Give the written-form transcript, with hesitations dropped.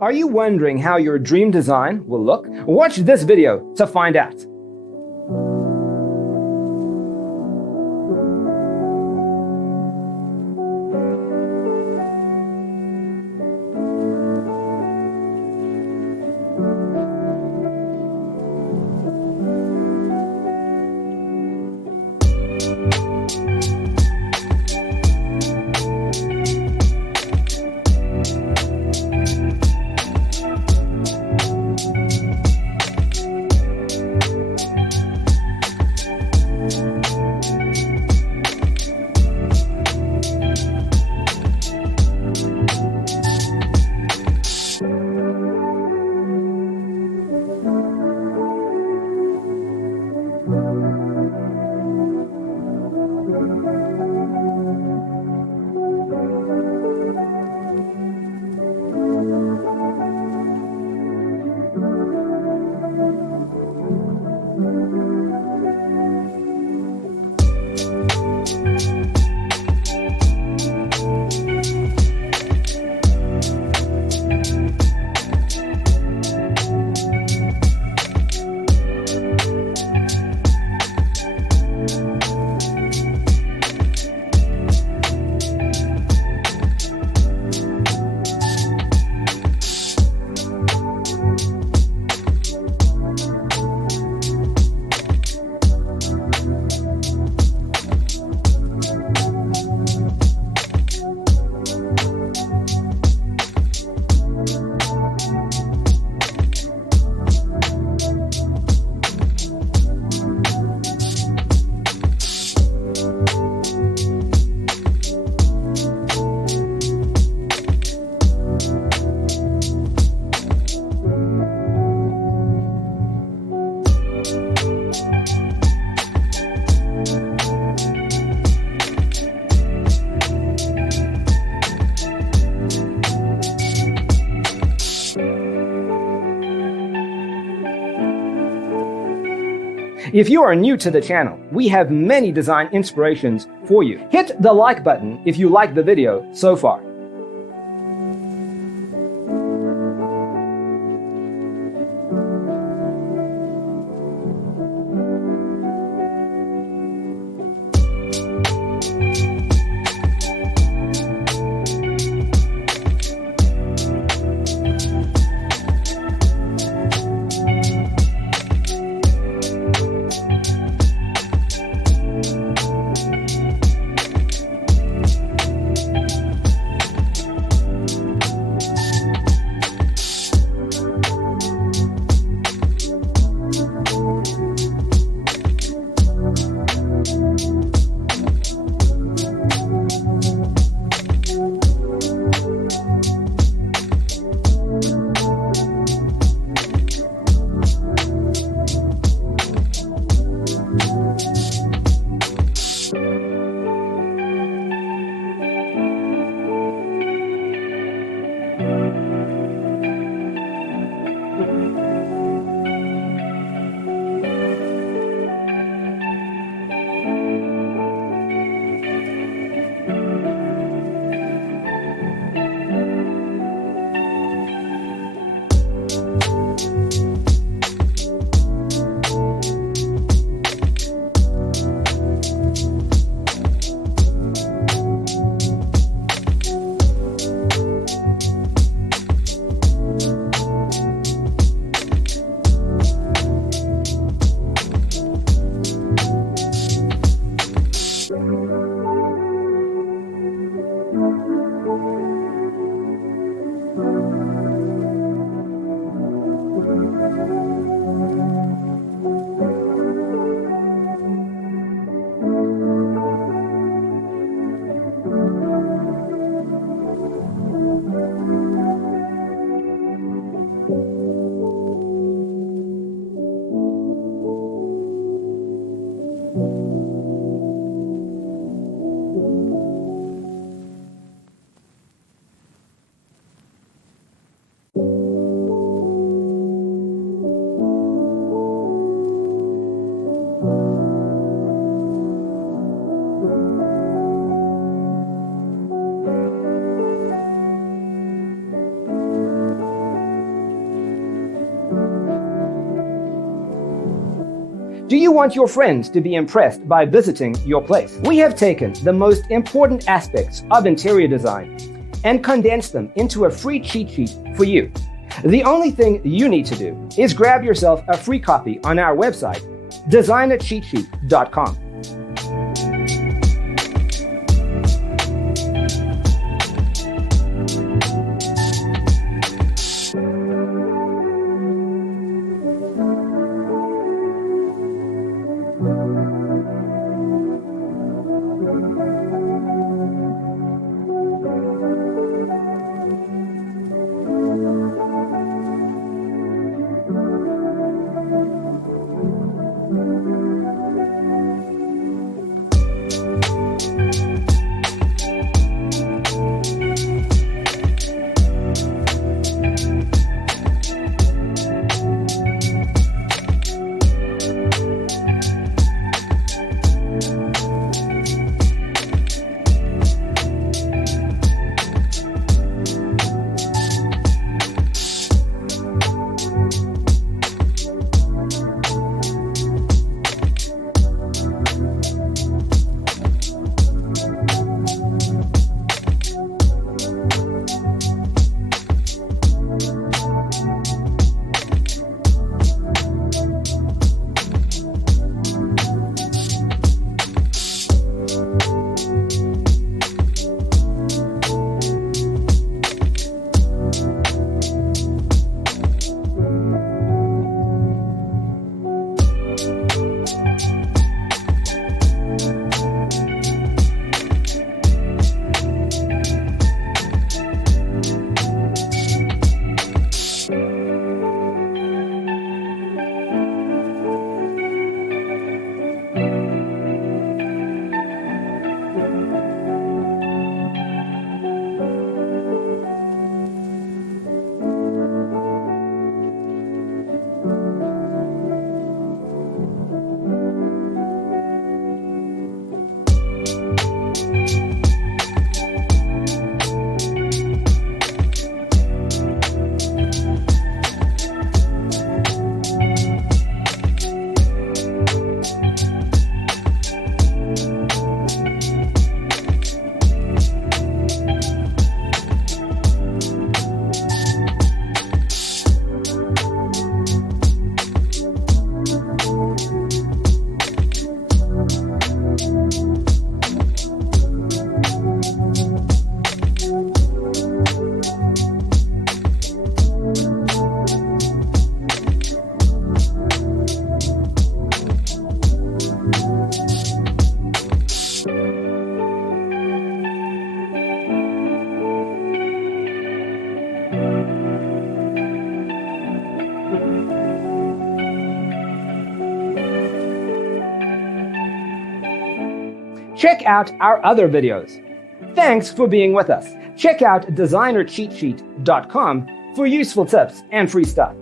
Are you wondering how your dream design will look? Watch this video to find out. If you are new to the channel, we have many design inspirations for you. Hit the like button if you like the video so far. Do you want your friends to be impressed by visiting your place? We have taken the most important aspects of interior design and condensed them into a free cheat sheet for you. The only thing you need to do is grab yourself a free copy on our website, designercheatsheet.com. Check out our other videos. Thanks for being with us. Check out designercheatsheet.com for useful tips and free stuff.